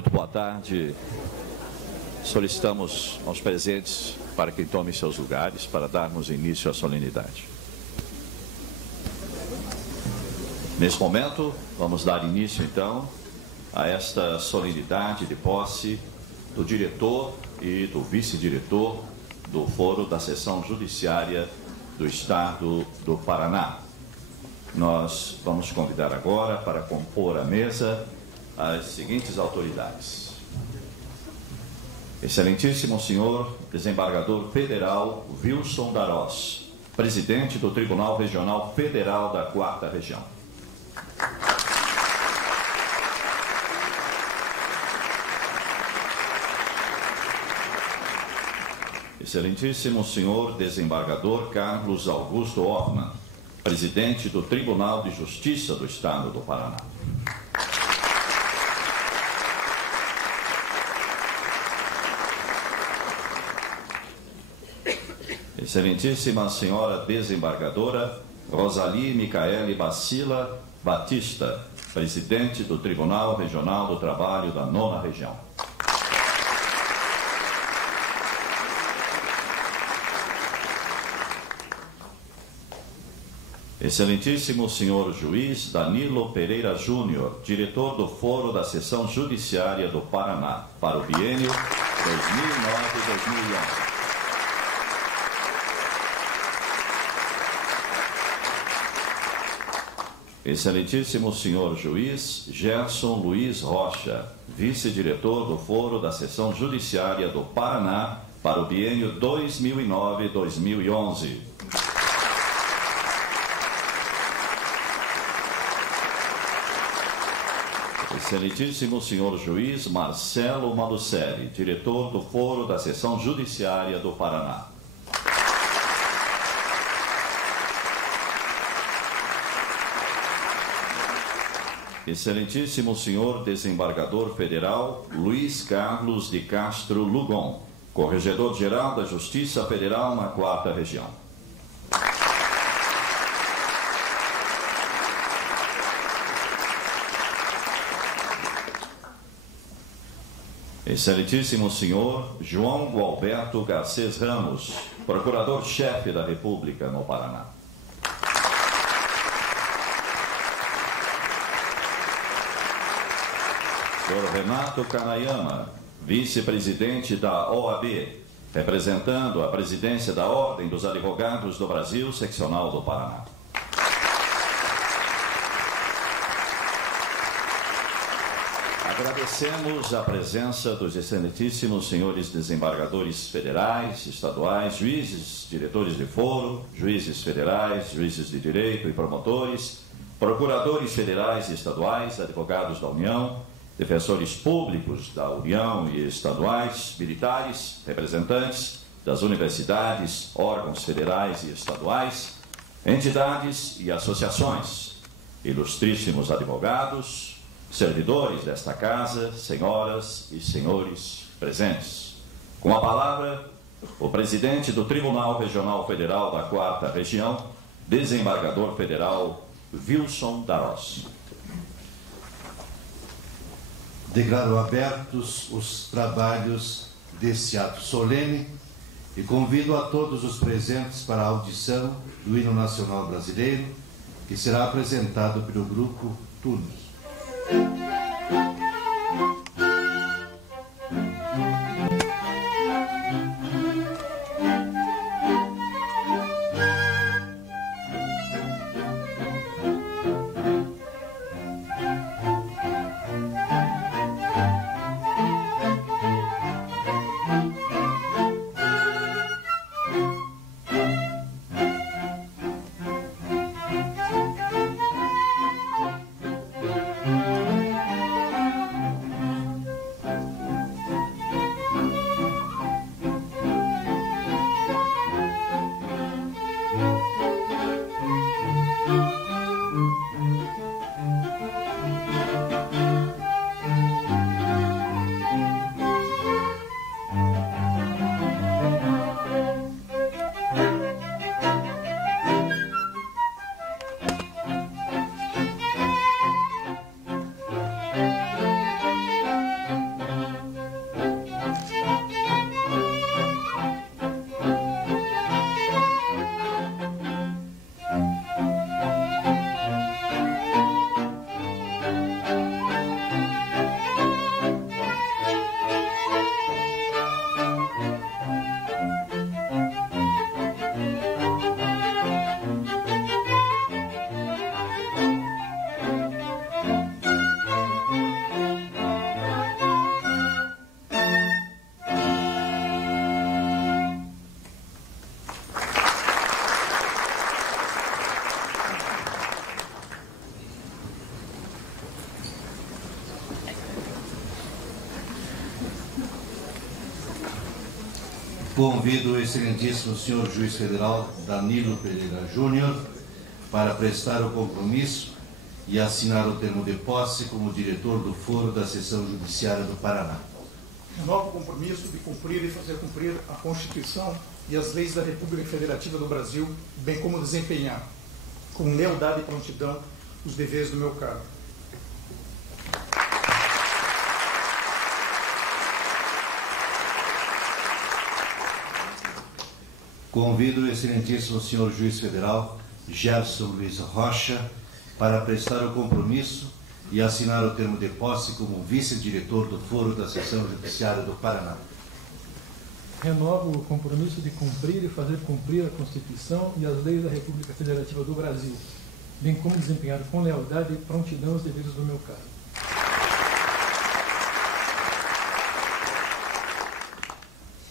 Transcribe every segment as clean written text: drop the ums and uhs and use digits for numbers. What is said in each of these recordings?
Muito boa tarde. Solicitamos aos presentes para que tomem seus lugares para darmos início à solenidade. Nesse momento, vamos dar início, então, a esta solenidade de posse do diretor e do vice-diretor do Foro da Seção Judiciária do Estado do Paraná. Nós vamos convidar agora para compor a mesa as seguintes autoridades. Excelentíssimo senhor desembargador federal Wilson Darós, presidente do Tribunal Regional Federal da 4ª Região. Excelentíssimo senhor desembargador Carlos Augusto Hoffmann, presidente do Tribunal de Justiça do Estado do Paraná. Excelentíssima senhora desembargadora Rosalie Micaele Bacila Batista, presidente do Tribunal Regional do Trabalho da 9ª Região. Excelentíssimo senhor juiz Danilo Pereira Júnior, diretor do Foro da Seção Judiciária do Paraná, para o biênio 2009-2011. Excelentíssimo senhor juiz Gerson Luiz Rocha, vice-diretor do Foro da Seção Judiciária do Paraná, para o biênio 2009-2011. Excelentíssimo senhor juiz Marcelo Malucelli, diretor do Foro da Seção Judiciária do Paraná. Excelentíssimo senhor desembargador federal Luiz Carlos de Castro Lugon, corregedor-geral da Justiça Federal na 4ª Região. Excelentíssimo senhor João Gualberto Garcês Ramos, procurador-chefe da República no Paraná. Senhor Renato Kanayama, vice-presidente da OAB, representando a presidência da Ordem dos Advogados do Brasil, seccional do Paraná. Agradecemos a presença dos excelentíssimos senhores desembargadores federais, estaduais, juízes, diretores de foro, juízes federais, juízes de direito e promotores, procuradores federais e estaduais, advogados da União, defensores públicos da União e estaduais, militares, representantes das universidades, órgãos federais e estaduais, entidades e associações, ilustríssimos advogados, servidores desta casa, senhoras e senhores presentes. Com a palavra, o presidente do Tribunal Regional Federal da 4ª Região, desembargador federal Wilson Darós. Declaro abertos os trabalhos desse ato solene e convido a todos os presentes para a audição do hino nacional brasileiro, que será apresentado pelo grupo Tunos. Convido o excelentíssimo senhor juiz federal Danilo Pereira Júnior para prestar o compromisso e assinar o termo de posse como diretor do Foro da Seção Judiciária do Paraná. Renovo o compromisso de cumprir e fazer cumprir a Constituição e as leis da República Federativa do Brasil, bem como desempenhar, com lealdade e prontidão, os deveres do meu cargo. Convido o excelentíssimo senhor juiz federal Gerson Luiz Rocha para prestar o compromisso e assinar o termo de posse como vice-diretor do Foro da Seção Judiciária do Paraná. Renovo o compromisso de cumprir e fazer cumprir a Constituição e as leis da República Federativa do Brasil, bem como desempenhar com lealdade e prontidão os deveres do meu cargo.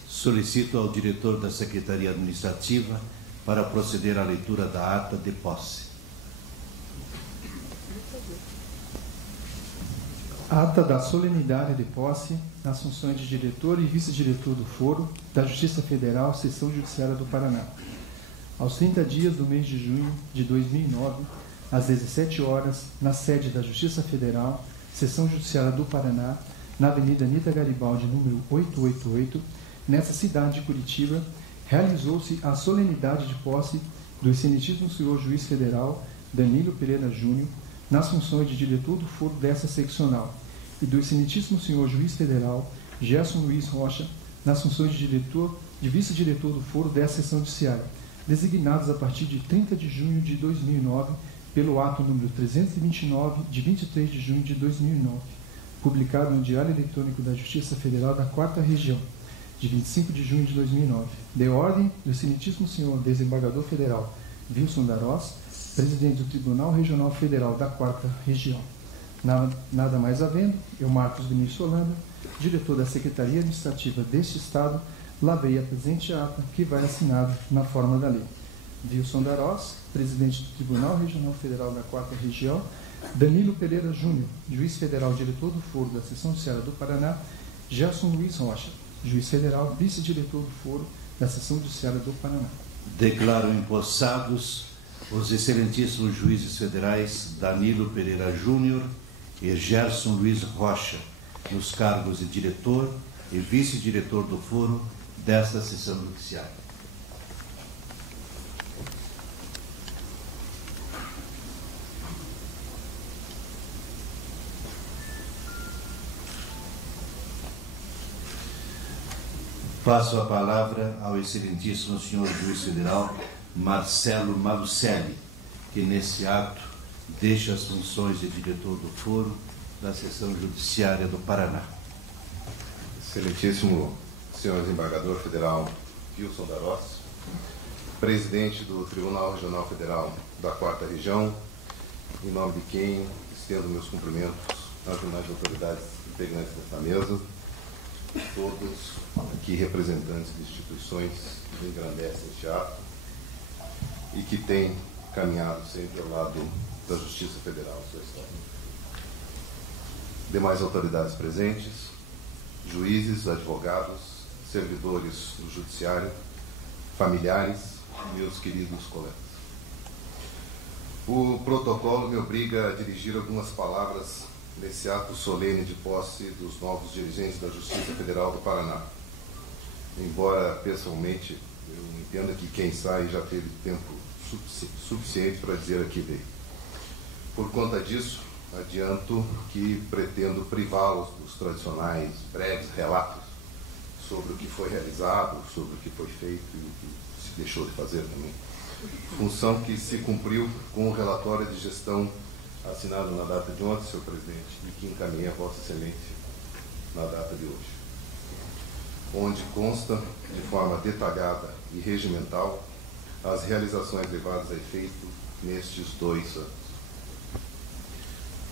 Solicito ao diretor da Secretaria Administrativa para proceder à leitura da ata de posse. Ata da solenidade de posse nas funções de diretor e vice-diretor do Foro da Justiça Federal, Seção Judiciária do Paraná. Aos 30 dias do mês de junho de 2009, às 17 horas, na sede da Justiça Federal, Seção Judiciária do Paraná, na Avenida Anita Garibaldi, número 888, nessa cidade de Curitiba, realizou-se a solenidade de posse do excelentíssimo senhor juiz federal Danilo Pereira Júnior, nas funções de diretor do Foro dessa seccional, e do excelentíssimo senhor juiz federal Gerson Luiz Rocha, nas funções de vice-diretor do Foro dessa seção judiciária, designados a partir de 30 de junho de 2009, pelo ato número 329, de 23 de junho de 2009, publicado no Diário Eletrônico da Justiça Federal da 4ª Região, de 25 de junho de 2009, de ordem do excelentíssimo senhor desembargador federal Wilson Darós, presidente do Tribunal Regional Federal da 4ª Região. Nada mais havendo, eu, Marcos Vinícius Holanda, diretor da Secretaria Administrativa deste Estado, lavrei a presente ata, que vai assinado na forma da lei. Wilson Darós, presidente do Tribunal Regional Federal da 4ª Região, Danilo Pereira Júnior, juiz federal, diretor do Foro da Seção Judiciária do Paraná, Gerson Luiz Rocha, juiz federal, vice-diretor do Foro da Seção Judiciária do Paraná. Declaro empossados os excelentíssimos juízes federais Danilo Pereira Júnior e Gerson Luiz Rocha, nos cargos de diretor e vice-diretor do Foro desta Seção Judiciária. Passo a palavra ao excelentíssimo senhor juiz federal Marcelo Malucelli, que nesse ato deixa as funções de diretor do Foro da Seção Judiciária do Paraná. Excelentíssimo senhor desembargador federal Wilson Darós, presidente do Tribunal Regional Federal da 4ª Região, em nome de quem estendo meus cumprimentos às demais autoridades integrantes desta mesa, todos aqui representantes de instituições que engrandecem este ato e que têm caminhado sempre ao lado da Justiça Federal, sua história. Demais autoridades presentes, juízes, advogados, servidores do Judiciário, familiares e meus queridos colegas. O protocolo me obriga a dirigir algumas palavras nesse ato solene de posse dos novos dirigentes da Justiça Federal do Paraná. Embora, pessoalmente, eu entenda que quem sai já teve tempo suficiente para dizer aqui veio. Por conta disso, adianto que pretendo privá-los dos tradicionais breves relatos sobre o que foi realizado, sobre o que foi feito e o que se deixou de fazer também. Função que se cumpriu com o relatório de gestão assinado na data de ontem, senhor presidente, e que encaminhei a Vossa Excelência na data de hoje, onde consta de forma detalhada e regimental as realizações levadas a efeito nestes 2 anos.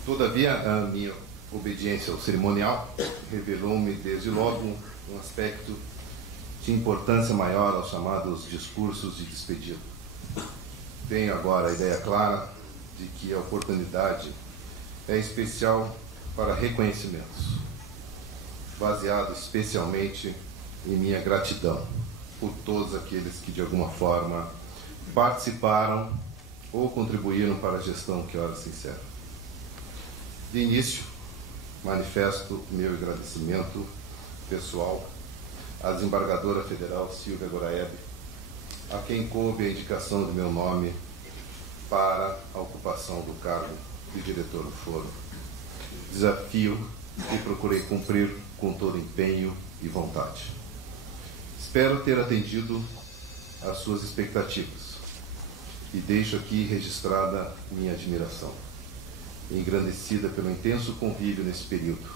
Todavia, a minha obediência ao cerimonial revelou-me desde logo um aspecto de importância maior aos chamados discursos de despedida. Tenho agora a ideia clara de que a oportunidade é especial para reconhecimentos, baseado especialmente em minha gratidão por todos aqueles que, de alguma forma, participaram ou contribuíram para a gestão que ora se encerra. De início, manifesto meu agradecimento pessoal à desembargadora federal Silvia Goraeb, a quem coube a indicação do meu nome para a ocupação do cargo de diretor do foro. Desafio que procurei cumprir com todo empenho e vontade. Espero ter atendido às suas expectativas e deixo aqui registrada minha admiração, engrandecida pelo intenso convívio nesse período,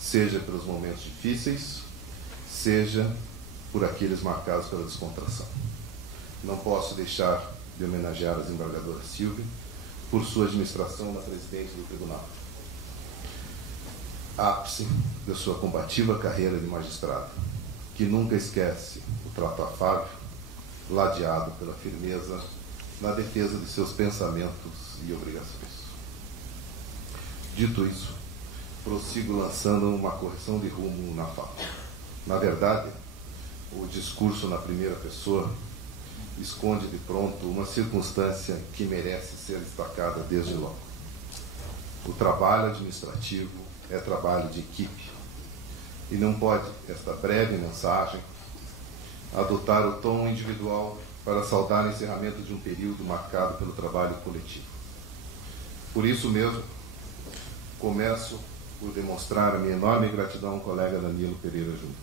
seja pelos momentos difíceis, seja por aqueles marcados pela descontração. Não posso deixar de homenagear a desembargadora Silvia por sua administração na presidência do tribunal, ápice da sua combativa carreira de magistrado, que nunca esquece o trato afável, ladeado pela firmeza na defesa de seus pensamentos e obrigações. Dito isso, prossigo lançando uma correção de rumo na fala. Na verdade, o discurso na primeira pessoa esconde de pronto uma circunstância que merece ser destacada desde logo. O trabalho administrativo é trabalho de equipe e não pode esta breve mensagem adotar o tom individual para saudar o encerramento de um período marcado pelo trabalho coletivo. Por isso mesmo, começo por demonstrar a minha enorme gratidão ao colega Danilo Pereira Júnior,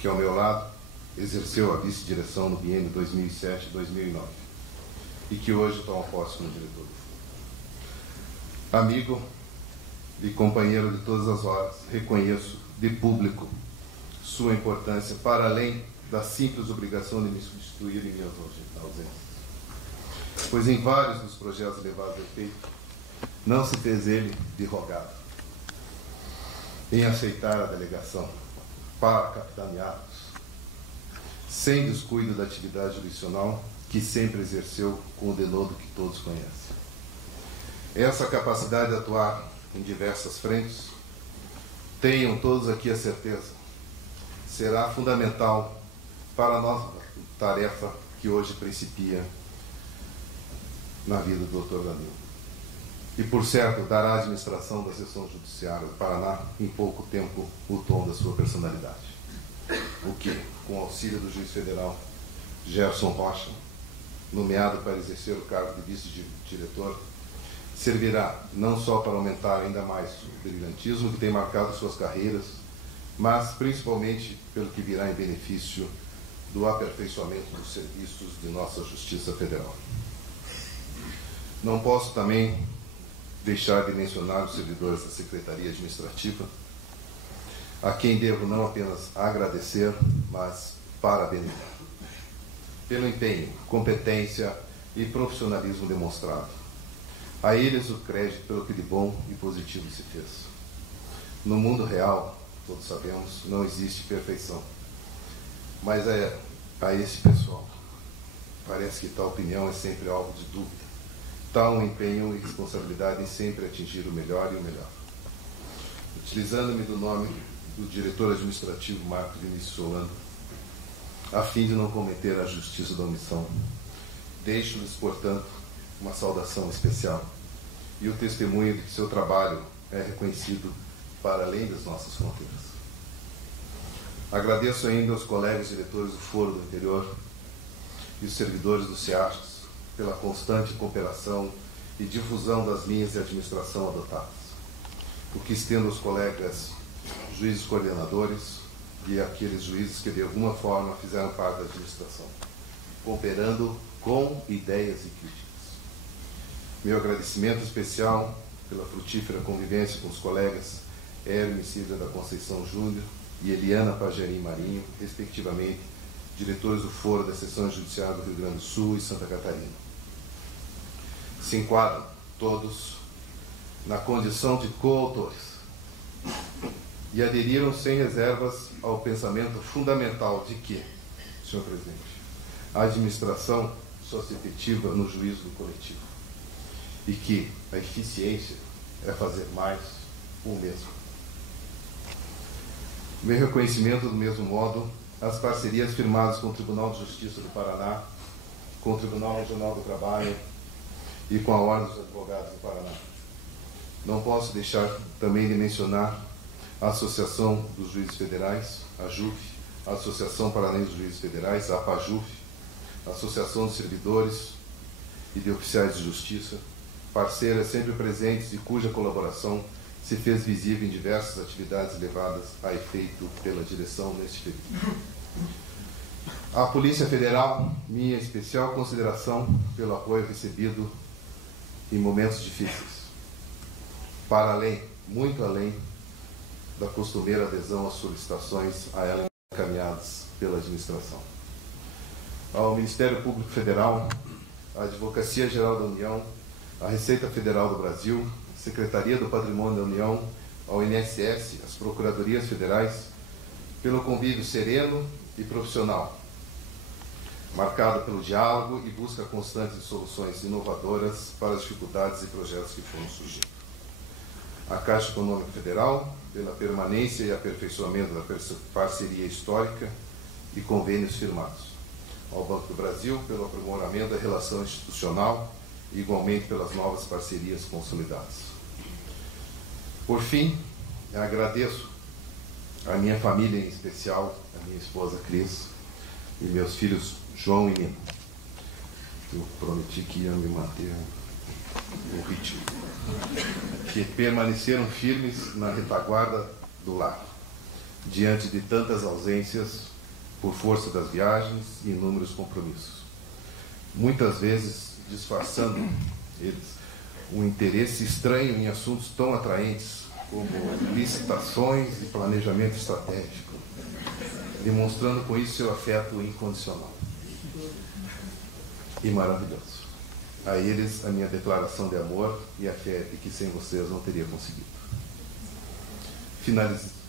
que ao meu lado exerceu a vice-direção no biênio 2007-2009 e que hoje toma posse como diretor. Amigo e companheiro de todas as horas, reconheço de público sua importância para além da simples obrigação de me substituir em minhas ausências, pois em vários dos projetos levados a efeito não se fez ele de rogado em aceitar a delegação para capitaneá-los, sem descuido da atividade jurisdicional que sempre exerceu com o denodo que todos conhecem. Essa capacidade de atuar em diversas frentes, tenham todos aqui a certeza, será fundamental para a nossa tarefa que hoje principia na vida do Dr. Danilo. E, por certo, dará à administração da Seção Judiciária do Paraná, em pouco tempo, o tom da sua personalidade. O que, com o auxílio do juiz federal Gerson Rocha, nomeado para exercer o cargo de vice-diretor, servirá não só para aumentar ainda mais o brilhantismo que tem marcado suas carreiras, mas principalmente pelo que virá em benefício do aperfeiçoamento dos serviços de nossa Justiça Federal. Não posso também deixar de mencionar os servidores da Secretaria Administrativa, a quem devo não apenas agradecer, mas parabenizar pelo empenho, competência e profissionalismo demonstrado. A eles o crédito pelo que de bom e positivo se fez. No mundo real, todos sabemos, não existe perfeição. Mas a esse pessoal, parece que tal opinião é sempre alvo de dúvida. Tal empenho e responsabilidade em sempre atingir o melhor e o melhor. Utilizando-me do nome do diretor administrativo Marcos Vinícius Solano, a fim de não cometer a justiça da omissão, deixo-lhes, portanto, uma saudação especial e o testemunho de que seu trabalho é reconhecido para além das nossas fronteiras. Agradeço ainda aos colegas diretores do Foro do Interior e os servidores do SEACHES pela constante cooperação e difusão das linhas de administração adotadas, o que estendo aos colegas juízes coordenadores e aqueles juízes que de alguma forma fizeram parte da administração, cooperando com ideias e críticas. Meu agradecimento especial pela frutífera convivência com os colegas Hermes Silva da Conceição Júnior e Eliana Pajerim Marinho, respectivamente, diretores do Foro da Seção Judiciária do Rio Grande do Sul e Santa Catarina. Se enquadram todos na condição de coautores e aderiram sem reservas ao pensamento fundamental de que, senhor presidente, a administração só se efetiva no juízo do coletivo e que a eficiência é fazer mais o mesmo. Meu reconhecimento, do mesmo modo, as parcerias firmadas com o Tribunal de Justiça do Paraná, com o Tribunal Regional do Trabalho e com a Ordem dos Advogados do Paraná. Não posso deixar também de mencionar a Associação dos Juízes Federais, a JUF, a Associação Paranaense dos Juízes Federais, a APAJUF, a Associação de Servidores e de Oficiais de Justiça, parceiras sempre presentes e cuja colaboração se fez visível em diversas atividades levadas a efeito pela direção neste período. A Polícia Federal, minha especial consideração pelo apoio recebido em momentos difíceis, para além, muito além, da costumeira adesão às solicitações a ela encaminhadas pela administração. Ao Ministério Público Federal, à Advocacia Geral da União, à Receita Federal do Brasil, Secretaria do Patrimônio da União, ao INSS, às Procuradorias Federais, pelo convívio sereno e profissional, marcado pelo diálogo e busca constante de soluções inovadoras para as dificuldades e projetos que foram surgindo. A Caixa Econômica Federal, pela permanência e aperfeiçoamento da parceria histórica e convênios firmados. Ao Banco do Brasil, pelo aprimoramento da relação institucional e igualmente pelas novas parcerias consolidadas. Por fim, agradeço a minha família em especial, a minha esposa Cris e meus filhos João e Nino. Eu prometi que ia me manter no ritmo, que permaneceram firmes na retaguarda do lar, diante de tantas ausências por força das viagens e inúmeros compromissos. Muitas vezes disfarçando eles um interesse estranho em assuntos tão atraentes como licitações e planejamento estratégico, demonstrando com isso seu afeto incondicional e maravilhoso. A eles a minha declaração de amor e a fé de que sem vocês não teria conseguido.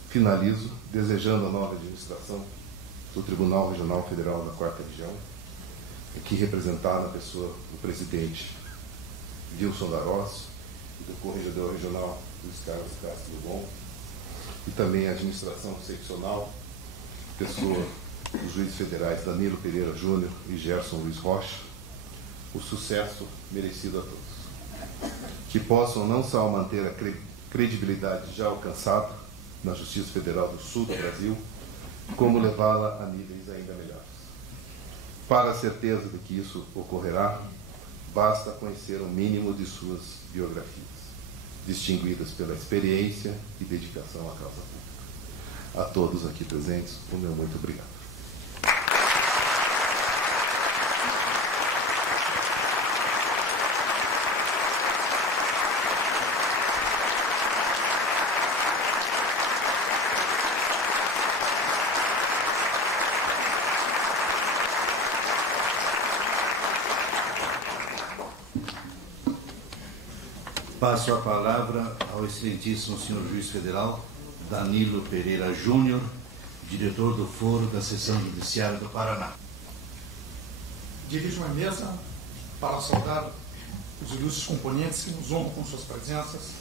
Finalizo desejando a nova administração do Tribunal Regional Federal da 4ª Região, aqui representada na pessoa do presidente Wilson Darós e do corregedor regional Luiz Carlos Castro Bom, e também a administração seccional, pessoa dos juízes federais Danilo Pereira Júnior e Gerson Luiz Rocha, o sucesso merecido a todos. Que possam não só manter a credibilidade já alcançada na Justiça Federal do Sul do Brasil, como levá-la a níveis ainda melhores. Para a certeza de que isso ocorrerá, basta conhecer o mínimo de suas biografias, distinguidas pela experiência e dedicação à causa pública. A todos aqui presentes, o meu muito obrigado. Passo a palavra ao excelentíssimo senhor juiz federal Danilo Pereira Júnior, diretor do Foro da Seção Judiciária do Paraná. Dirijo a mesa para saudar os ilustres componentes que nos honram com suas presenças.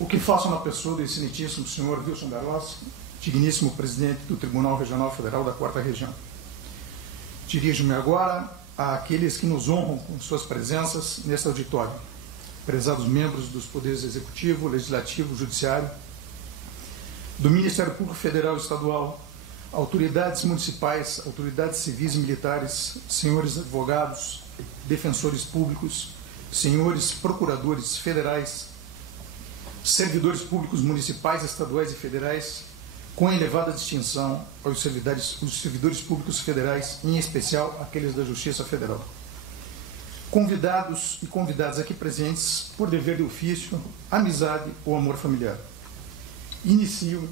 O que faço na pessoa do excelentíssimo senhor Wilson Darós, digníssimo presidente do Tribunal Regional Federal da 4ª Região. Dirijo-me agora àqueles que nos honram com suas presenças neste auditório. Prezados membros dos Poderes Executivo, Legislativo, Judiciário, do Ministério Público Federal e Estadual, autoridades municipais, autoridades civis e militares, senhores advogados, defensores públicos, senhores procuradores federais, servidores públicos municipais, estaduais e federais, com elevada distinção aos servidores públicos federais, em especial aqueles da Justiça Federal. Convidados e convidadas aqui presentes por dever de ofício, amizade ou amor familiar. Inicio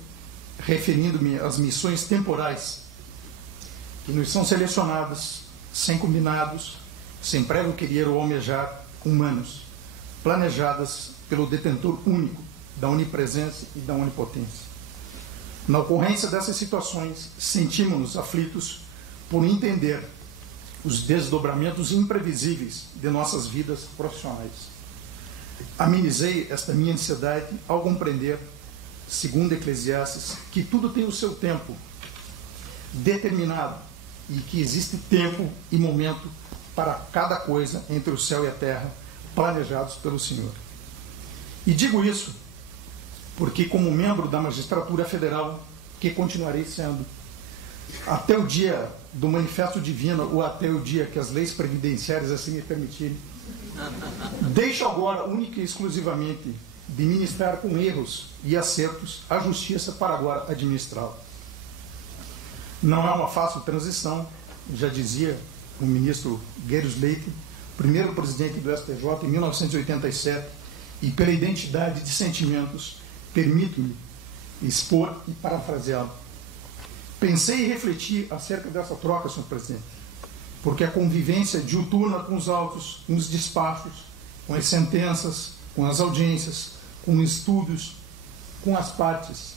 referindo-me às missões temporais que nos são selecionadas, sem combinados, sem prévio querer ou almejar, humanos, planejadas pelo detentor único da onipresença e da onipotência. Na ocorrência dessas situações, sentimos-nos aflitos por entender os desdobramentos imprevisíveis de nossas vidas profissionais. Amenizei esta minha ansiedade ao compreender, segundo Eclesiastes, que tudo tem o seu tempo determinado e que existe tempo e momento para cada coisa entre o céu e a terra, planejados pelo Senhor. E digo isso porque, como membro da magistratura federal, que continuarei sendo, até o dia do manifesto divino ou até o dia que as leis previdenciárias assim me permitirem, deixo agora, única e exclusivamente, de ministrar com erros e acertos a justiça para agora administrá-la. Não é uma fácil transição, já dizia o ministro Gueiros Leite, primeiro presidente do STJ em 1987, e pela identidade de sentimentos, permito-me expor e parafraseá-lo. Pensei e refleti acerca dessa troca, senhor presidente, porque a convivência diuturna com os autos, com os despachos, com as sentenças, com as audiências, com estudos, com as partes,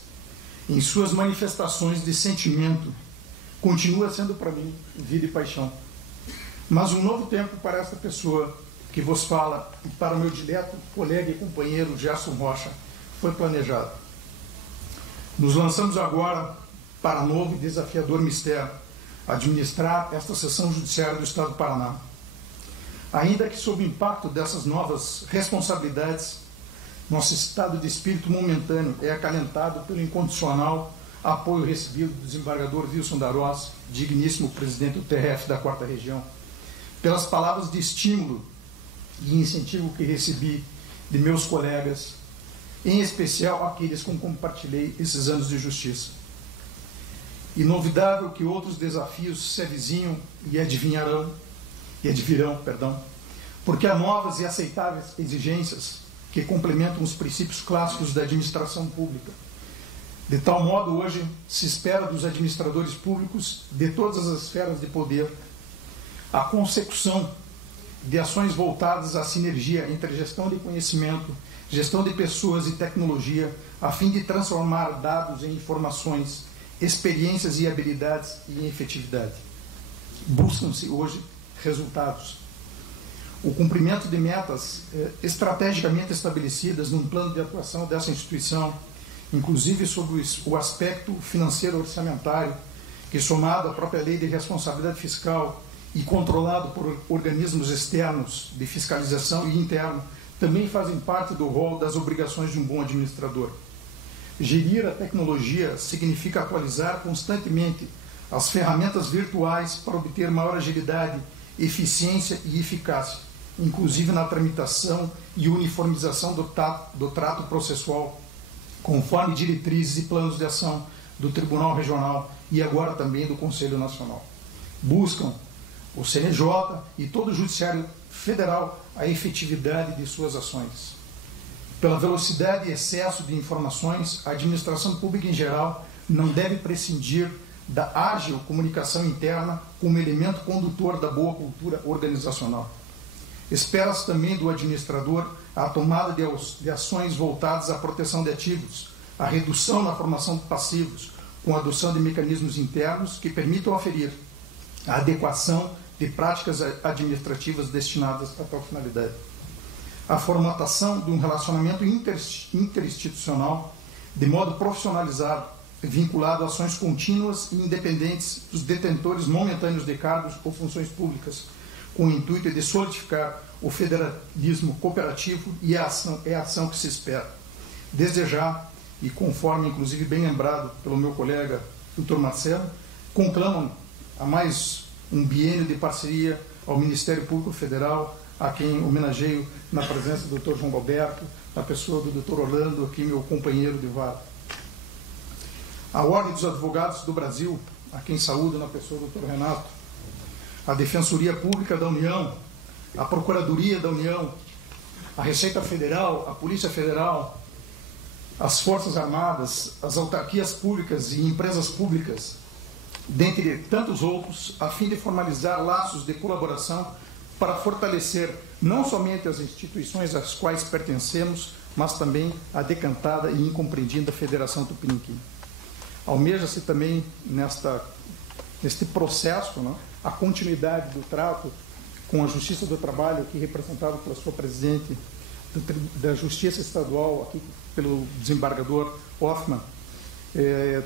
em suas manifestações de sentimento, continua sendo para mim vida e paixão. Mas um novo tempo para esta pessoa que vos fala e para o meu dileto colega e companheiro Gerson Rocha foi planejado. Nos lançamos agora para novo e desafiador mistério, administrar esta sessão judiciária do Estado do Paraná. Ainda que sob o impacto dessas novas responsabilidades, nosso estado de espírito momentâneo é acalentado pelo incondicional apoio recebido do desembargador Wilson Darós, digníssimo presidente do TRF da 4ª Região, pelas palavras de estímulo e incentivo que recebi de meus colegas, em especial aqueles com quem compartilhei esses anos de justiça. Inovidável que outros desafios se avizinham e advirão, porque há novas e aceitáveis exigências que complementam os princípios clássicos da administração pública. De tal modo, hoje, se espera dos administradores públicos de todas as esferas de poder a consecução de ações voltadas à sinergia entre gestão de conhecimento, gestão de pessoas e tecnologia, a fim de transformar dados em informações, experiências e habilidades em efetividade. Buscam-se hoje resultados. O cumprimento de metas estrategicamente estabelecidas num plano de atuação dessa instituição, inclusive sobre o aspecto financeiro orçamentário, que, somado à própria lei de responsabilidade fiscal e controlado por organismos externos de fiscalização e interno, também fazem parte do rol das obrigações de um bom administrador. Gerir a tecnologia significa atualizar constantemente as ferramentas virtuais para obter maior agilidade, eficiência e eficácia, inclusive na tramitação e uniformização do trato processual, conforme diretrizes e planos de ação do Tribunal Regional e agora também do Conselho Nacional. Buscam o CNJ e todo o Judiciário Federal a efetividade de suas ações. Pela velocidade e excesso de informações, a administração pública em geral não deve prescindir da ágil comunicação interna como elemento condutor da boa cultura organizacional. Espera-se também do administrador a tomada de ações voltadas à proteção de ativos, a redução na formação de passivos, com a adoção de mecanismos internos que permitam aferir a adequação de práticas administrativas destinadas a tal finalidade. A formatação de um relacionamento interinstitucional de modo profissionalizado, vinculado a ações contínuas e independentes dos detentores momentâneos de cargos ou funções públicas, com o intuito de solidificar o federalismo cooperativo e é a ação que se espera. Desde já, e conforme inclusive bem lembrado pelo meu colega Dr. Marcelo, conclamam a mais um biênio de parceria ao Ministério Público Federal, a quem homenageio na presença do Dr. João Alberto, na pessoa do Dr. Orlando, aqui meu companheiro de vara. A Ordem dos Advogados do Brasil, a quem saúdo na pessoa do Dr. Renato, a Defensoria Pública da União, a Procuradoria da União, a Receita Federal, a Polícia Federal, as Forças Armadas, as autarquias públicas e empresas públicas, dentre tantos outros, a fim de formalizar laços de colaboração para fortalecer não somente as instituições às quais pertencemos, mas também a decantada e incompreendida Federação Tupiniquim. Almeja-se também neste processo, né, a continuidade do trato com a Justiça do Trabalho, aqui representado pela sua presidente da Justiça Estadual, aqui pelo desembargador Hoffmann.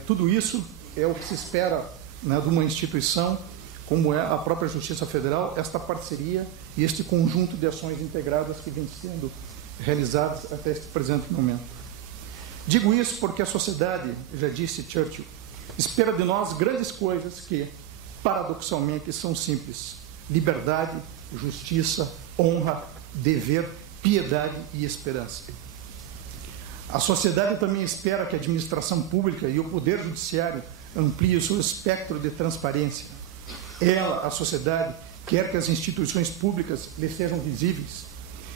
Tudo isso é o que se espera né, de uma instituição como é a própria Justiça Federal, esta parceria e este conjunto de ações integradas que vem sendo realizadas até este presente momento. Digo isso porque a sociedade, já disse Churchill, espera de nós grandes coisas que, paradoxalmente, são simples: liberdade, justiça, honra, dever, piedade e esperança. A sociedade também espera que a administração pública e o poder judiciário ampliem o seu espectro de transparência. Ela, a sociedade, quer que as instituições públicas lhe sejam visíveis.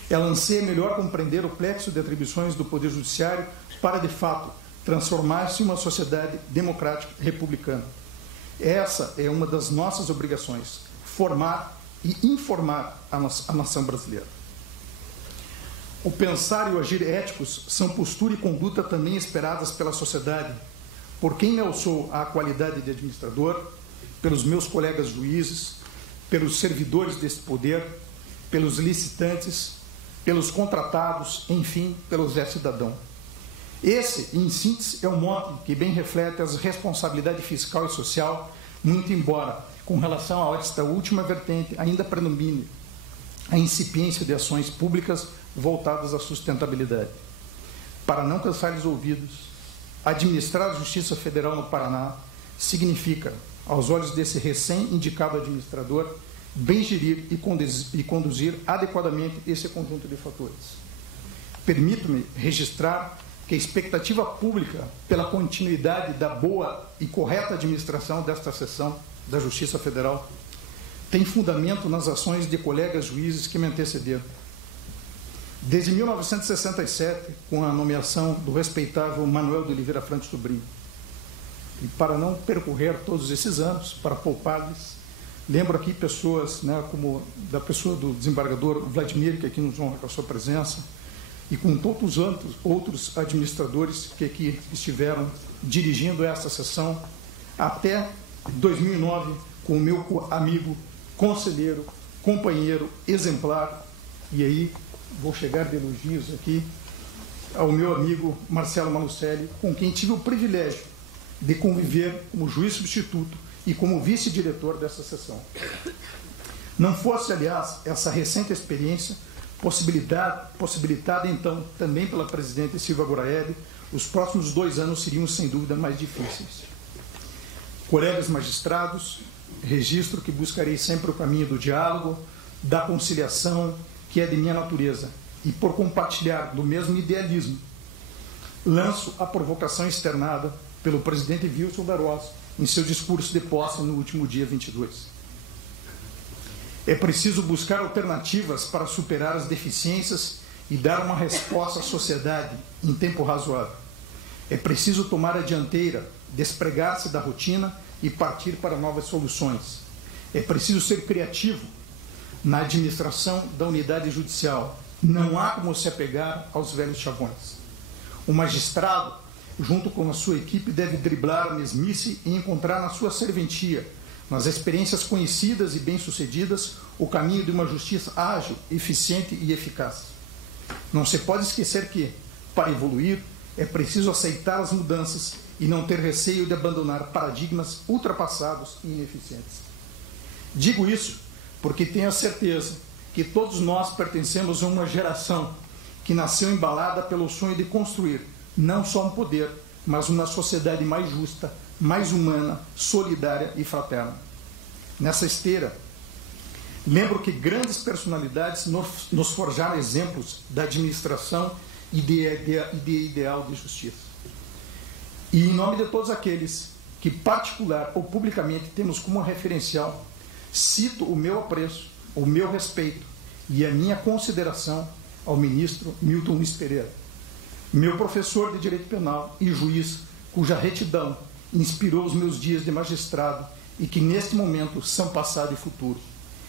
Ela anseia melhor compreender o plexo de atribuições do poder judiciário para, de fato, transformar-se em uma sociedade democrática republicana. Essa é uma das nossas obrigações: formar e informar a nação brasileira. O pensar e o agir éticos são postura e conduta também esperadas pela sociedade, por quem me alçou à qualidade de administrador, pelos meus colegas juízes, pelos servidores deste poder, pelos licitantes, pelos contratados, enfim, pelo Zé Cidadão. Esse, em síntese, é um mote que bem reflete as responsabilidades fiscal e social, muito embora, com relação a esta última vertente, ainda predomine a incipiência de ações públicas voltadas à sustentabilidade. Para não cansar os ouvidos, administrar a Justiça Federal no Paraná significa, aos olhos desse recém-indicado administrador, bem gerir e conduzir adequadamente esse conjunto de fatores. Permito-me registrar que a expectativa pública pela continuidade da boa e correta administração desta sessão da Justiça Federal tem fundamento nas ações de colegas juízes que me antecederam. Desde 1967, com a nomeação do respeitável Manuel de Oliveira Franco Sobrinho. E para não percorrer todos esses anos, para poupar-lhes, lembro aqui pessoas, né, como da pessoa do desembargador Vladimir, que aqui nos honra com a sua presença, e com todos os outros administradores que aqui estiveram dirigindo essa sessão, até 2009, com o meu amigo, conselheiro, companheiro, exemplar, e aí vou chegar de elogios aqui, ao meu amigo Marcelo Malucelli, com quem tive o privilégio de conviver como juiz substituto e como vice-diretor dessa sessão. Não fosse, aliás, essa recente experiência possibilitada, então, também pela presidente Silvia Goraeli, os próximos 2 anos seriam, sem dúvida, mais difíceis. Colegas magistrados, registro que buscarei sempre o caminho do diálogo, da conciliação, que é de minha natureza, e por compartilhar do mesmo idealismo, lanço a provocação externada pelo presidente Wilson Darós em seu discurso de posse no último dia 22. É preciso buscar alternativas para superar as deficiências e dar uma resposta à sociedade em tempo razoável. É preciso tomar a dianteira, despregar-se da rotina e partir para novas soluções. É preciso ser criativo na administração da unidade judicial. Não há como se apegar aos velhos chavões. O magistrado, junto com a sua equipe, deve driblar a mesmice e encontrar na sua serventia, nas experiências conhecidas e bem-sucedidas, o caminho de uma justiça ágil, eficiente e eficaz. Não se pode esquecer que, para evoluir, é preciso aceitar as mudanças e não ter receio de abandonar paradigmas ultrapassados e ineficientes. Digo isso porque tenho a certeza que todos nós pertencemos a uma geração que nasceu embalada pelo sonho de construir não só um poder, mas uma sociedade mais justa, mais humana, solidária e fraterna. Nessa esteira, lembro que grandes personalidades nos forjaram exemplos da administração e de ideal de justiça. E em nome de todos aqueles que particular ou publicamente temos como referencial, cito o meu apreço, o meu respeito e a minha consideração ao ministro Milton Luiz Pereira, meu professor de Direito Penal e juiz, cuja retidão inspirou os meus dias de magistrado e que neste momento são passado e futuro,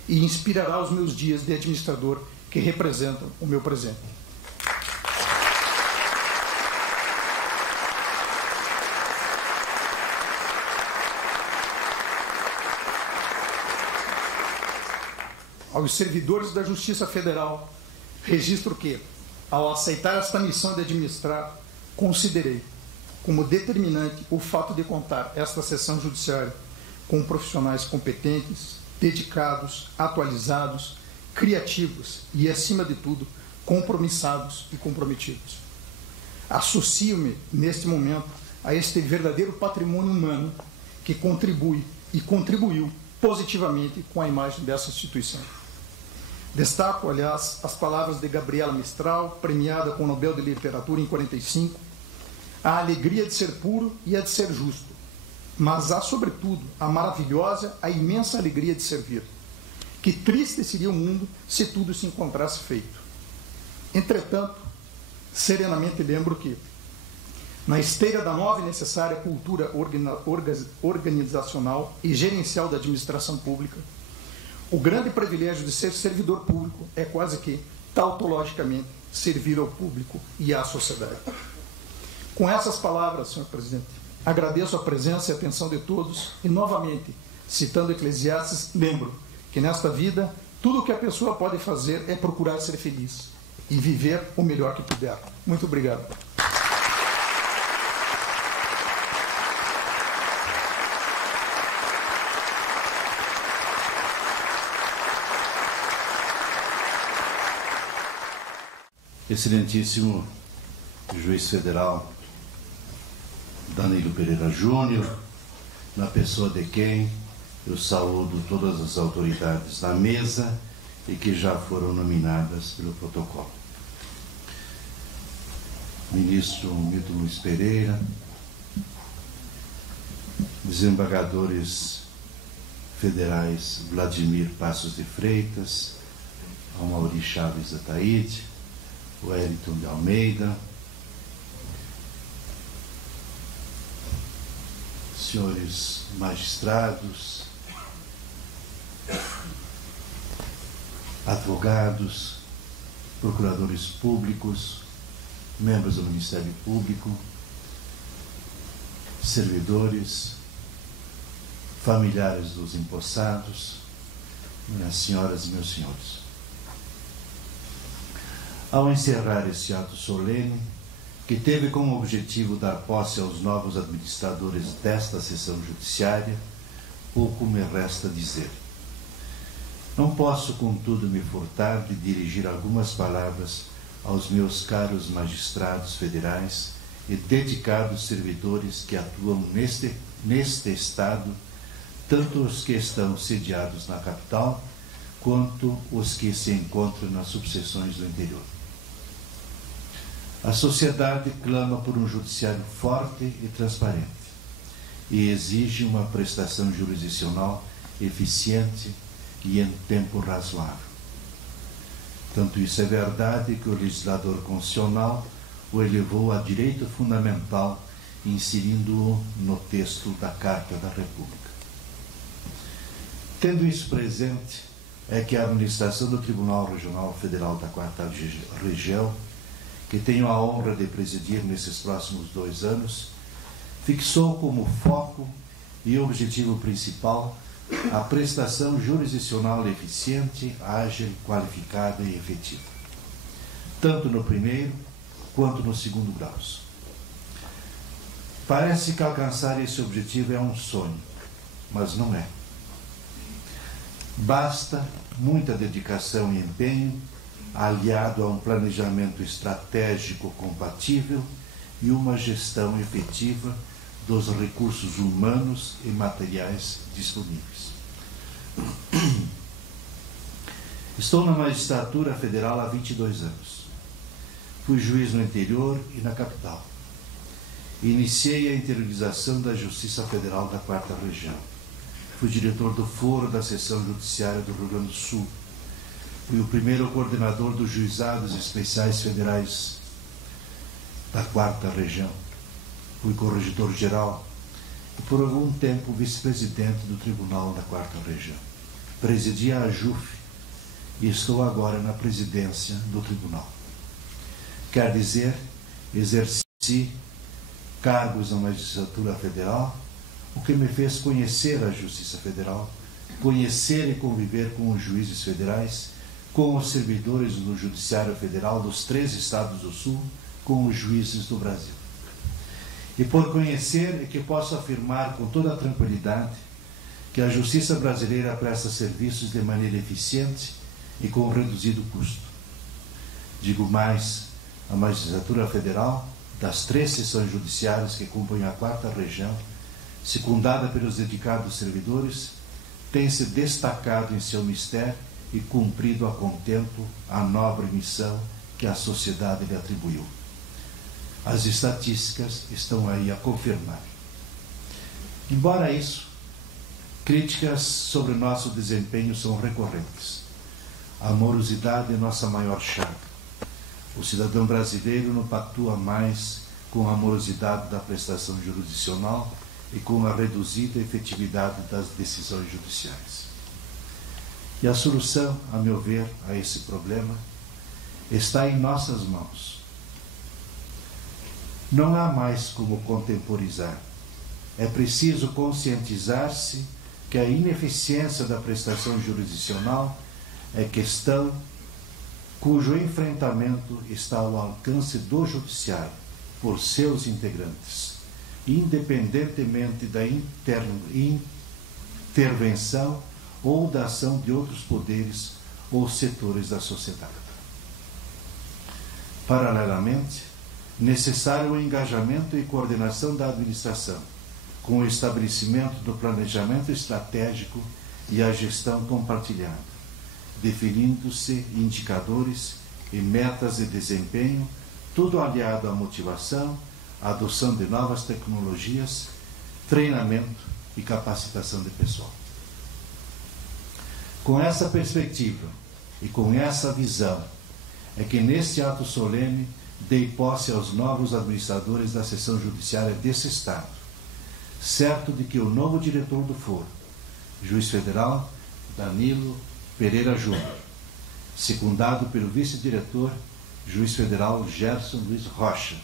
e inspirará os meus dias de administrador que representam o meu presente. Aos servidores da Justiça Federal, registro que, ao aceitar esta missão de administrar, considerei como determinante o fato de contar esta sessão judiciária com profissionais competentes, dedicados, atualizados, criativos e, acima de tudo, compromissados e comprometidos. Associo-me, neste momento, a este verdadeiro patrimônio humano que contribui e contribuiu positivamente com a imagem dessa instituição. Destaco, aliás, as palavras de Gabriela Mistral, premiada com o Nobel de Literatura em 1945, a alegria de ser puro e a de ser justo, mas há, sobretudo, a maravilhosa, a imensa alegria de servir. Que triste seria o mundo se tudo se encontrasse feito. Entretanto, serenamente lembro que, na esteira da nova e necessária cultura organizacional e gerencial da administração pública, o grande privilégio de ser servidor público é quase que, tautologicamente, servir ao público e à sociedade. Com essas palavras, senhor presidente, agradeço a presença e a atenção de todos e, novamente, citando Eclesiastes, lembro que nesta vida, tudo o que a pessoa pode fazer é procurar ser feliz e viver o melhor que puder. Muito obrigado. Excelentíssimo Juiz Federal Danilo Pereira Júnior, na pessoa de quem eu saúdo todas as autoridades da mesa e que já foram nominadas pelo protocolo. Ministro Milton Luiz Pereira, desembargadores federais Vladimir Passos de Freitas, Amaury Chaves Ataíde, Wellington de Almeida, senhores magistrados, advogados, procuradores públicos, membros do Ministério Público, servidores, familiares dos empossados, minhas senhoras e meus senhores. Ao encerrar este ato solene, que teve como objetivo dar posse aos novos administradores desta sessão judiciária, pouco me resta dizer. Não posso, contudo, me furtar de dirigir algumas palavras aos meus caros magistrados federais e dedicados servidores que atuam neste Estado, tanto os que estão sediados na capital, quanto os que se encontram nas subseções do interior. A sociedade clama por um judiciário forte e transparente e exige uma prestação jurisdicional eficiente e em tempo razoável. Tanto isso é verdade que o legislador constitucional o elevou a direito fundamental, inserindo-o no texto da Carta da República. Tendo isso presente, é que a administração do Tribunal Regional Federal da 4ª Região, que tenho a honra de presidir nesses próximos 2 anos, fixou como foco e objetivo principal a prestação jurisdicional eficiente, ágil, qualificada e efetiva, tanto no primeiro quanto no segundo graus. Parece que alcançar esse objetivo é um sonho, mas não é. Basta muita dedicação e empenho, aliado a um planejamento estratégico compatível e uma gestão efetiva dos recursos humanos e materiais disponíveis. Estou na magistratura federal há 22 anos. Fui juiz no interior e na capital. Iniciei a interiorização da Justiça Federal da 4ª Região. Fui diretor do Foro da Seção Judiciária do Rio Grande do Sul. Fui o primeiro coordenador dos Juizados Especiais Federais da 4ª Região. Fui corregedor-geral e, por algum tempo, vice-presidente do Tribunal da 4ª Região. Presidi a AJUF e estou agora na presidência do Tribunal. Quer dizer, exerci cargos na magistratura federal, o que me fez conhecer a Justiça Federal, conhecer e conviver com os juízes federais, com os servidores do Judiciário Federal dos 3 estados do Sul, com os juízes do Brasil. E por conhecer é que posso afirmar com toda a tranquilidade que a justiça brasileira presta serviços de maneira eficiente e com reduzido custo. Digo mais, a Magistratura Federal, das 3 seções judiciárias que compõem a 4ª região, secundada pelos dedicados servidores, tem se destacado em seu mistério e cumprido a contento a nobre missão que a sociedade lhe atribuiu. As estatísticas estão aí a confirmar. Embora isso, críticas sobre nosso desempenho são recorrentes. A morosidade é nossa maior chaga. O cidadão brasileiro não patua mais com a morosidade da prestação jurisdicional e com a reduzida efetividade das decisões judiciais. E a solução, a meu ver, a esse problema está em nossas mãos. Não há mais como contemporizar. É preciso conscientizar-se que a ineficiência da prestação jurisdicional é questão cujo enfrentamento está ao alcance do judiciário por seus integrantes, independentemente da intervenção ou da ação de outros poderes ou setores da sociedade. Paralelamente, necessário o engajamento e coordenação da administração, com o estabelecimento do planejamento estratégico e a gestão compartilhada, definindo-se indicadores e metas de desempenho, tudo aliado à motivação, à adoção de novas tecnologias, treinamento e capacitação de pessoal. Com essa perspectiva e com essa visão, é que neste ato solene dei posse aos novos administradores da seção judiciária desse Estado, certo de que o novo diretor do foro, juiz federal Danilo Pereira Júnior, secundado pelo vice-diretor, juiz federal Gerson Luiz Rocha,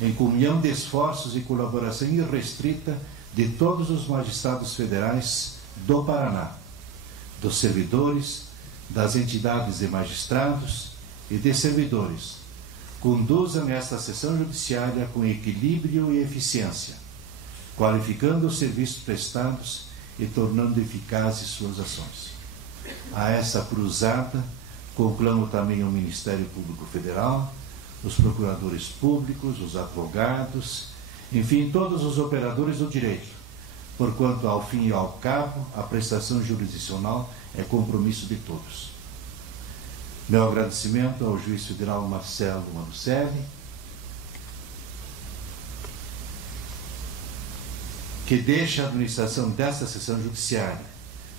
em comunhão de esforços e colaboração irrestrita de todos os magistrados federais do Paraná, dos servidores, das entidades de magistrados e de servidores, conduzam esta sessão judiciária com equilíbrio e eficiência, qualificando os serviços prestados e tornando eficazes suas ações. A essa cruzada, conclamo também o Ministério Público Federal, os procuradores públicos, os advogados, enfim, todos os operadores do direito, porquanto, ao fim e ao cabo, a prestação jurisdicional é compromisso de todos. Meu agradecimento ao juiz federal Marcelo Manucelli, que deixa a administração desta sessão judiciária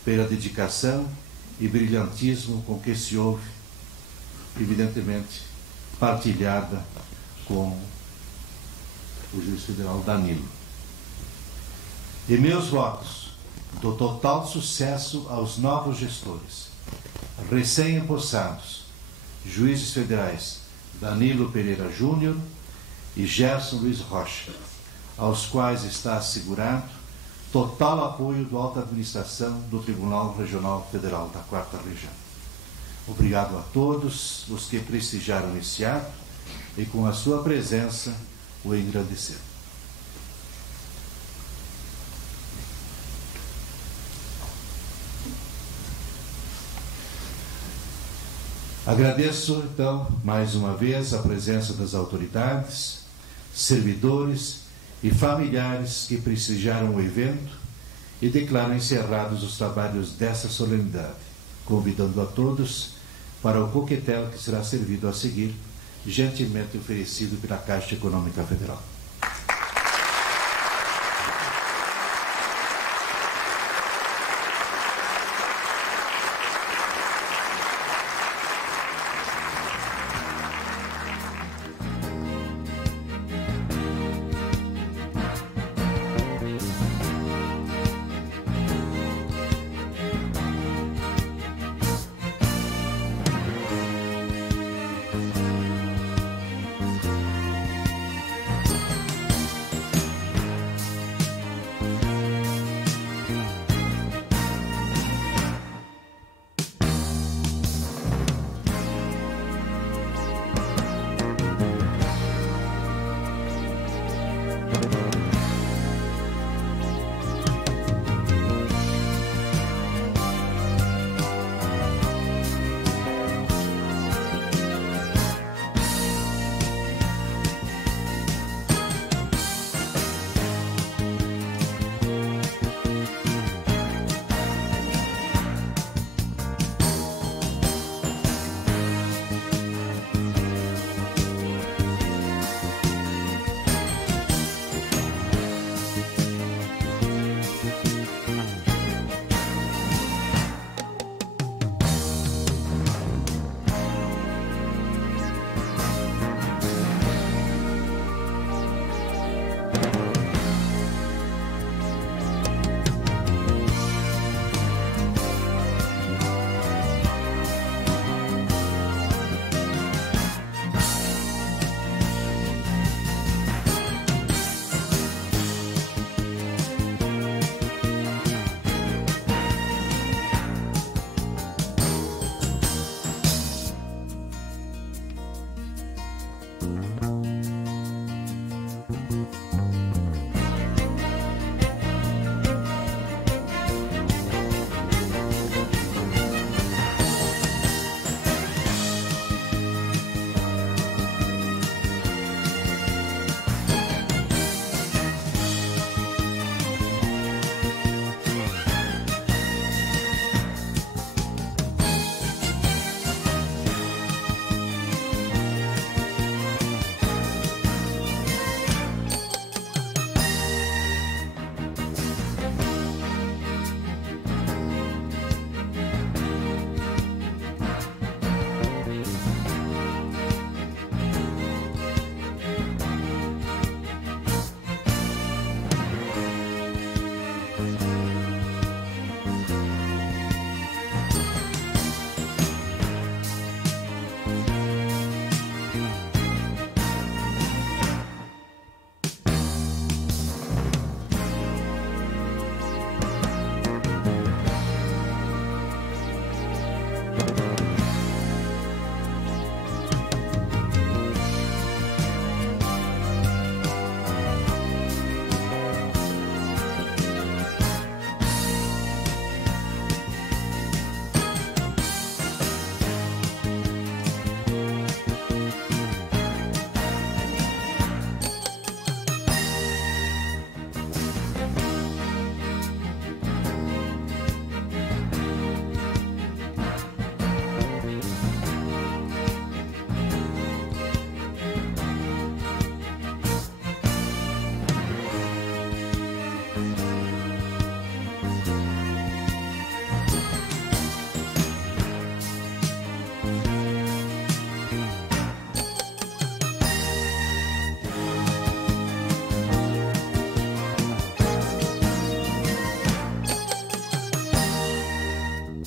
pela dedicação e brilhantismo com que se houve, evidentemente, partilhada com o juiz federal Danilo. E meus votos do total sucesso aos novos gestores, recém-empossados, juízes federais Danilo Pereira Júnior e Gerson Luiz Rocha, aos quais está assegurado total apoio da alta administração do Tribunal Regional Federal da 4ª Região. Obrigado a todos os que prestigiaram esse ato e com a sua presença o engrandeceram. Agradeço, então, mais uma vez a presença das autoridades, servidores e familiares que prestigiaram o evento e declaro encerrados os trabalhos dessa solenidade, convidando a todos para o coquetel que será servido a seguir, gentilmente oferecido pela Caixa Econômica Federal.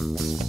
Música